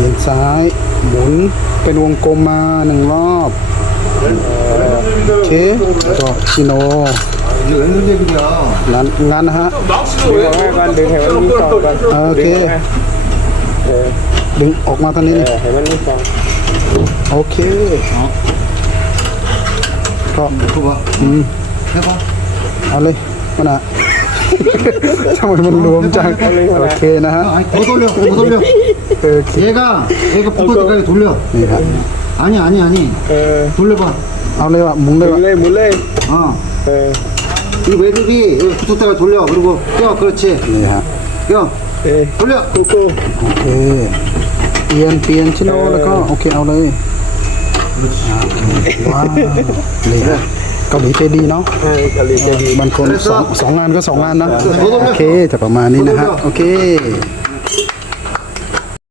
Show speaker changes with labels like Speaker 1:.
Speaker 1: นซ้ายหมุนเป็นวงกลมมา1 รอบโอเคก็ชิโน
Speaker 2: 이게 웬일이야?
Speaker 1: นั้นงั้นนะฮะ
Speaker 3: ดึงออกมาก่อนดึงให้มันมีฟองก่อน
Speaker 1: โอเค ดึงออกมาทางนี้นี่
Speaker 3: ให้มันมีฟอง
Speaker 1: โอเคก็
Speaker 2: 해봐. 해봐.
Speaker 1: เอาเลยมันอ่ะ ทำไมมันรวมจังโอเคนะฮะ
Speaker 2: 아니, 더 돌려, 더 돌려.
Speaker 1: โอเค
Speaker 2: 얘가 붙을 때까지 돌려.
Speaker 1: นี่ครับ
Speaker 2: 아니. 돌려봐.
Speaker 1: เอาเลยว่ะหมุนเลย
Speaker 3: หมุน
Speaker 1: ว่ะ
Speaker 3: เลยหมุนเลย
Speaker 2: 어.
Speaker 3: เออ
Speaker 2: 이 외국이 여기 붙을 때까지 돌려. 그리고 껴. 그렇지.
Speaker 1: นี่ฮะ
Speaker 2: 껴.
Speaker 3: เออ
Speaker 2: 돌려.
Speaker 3: กูกู
Speaker 1: โอเคเปลี่ยนชิโนแล้วก็โอเคเอาเลยว้าวนี่ฮะเกาหลีใจดีเนาะ
Speaker 3: ให้กะหรี่จะดี
Speaker 1: บางคนสองงานก็2 งานนะโอเคจะประมาณนี้นะฮะโอเค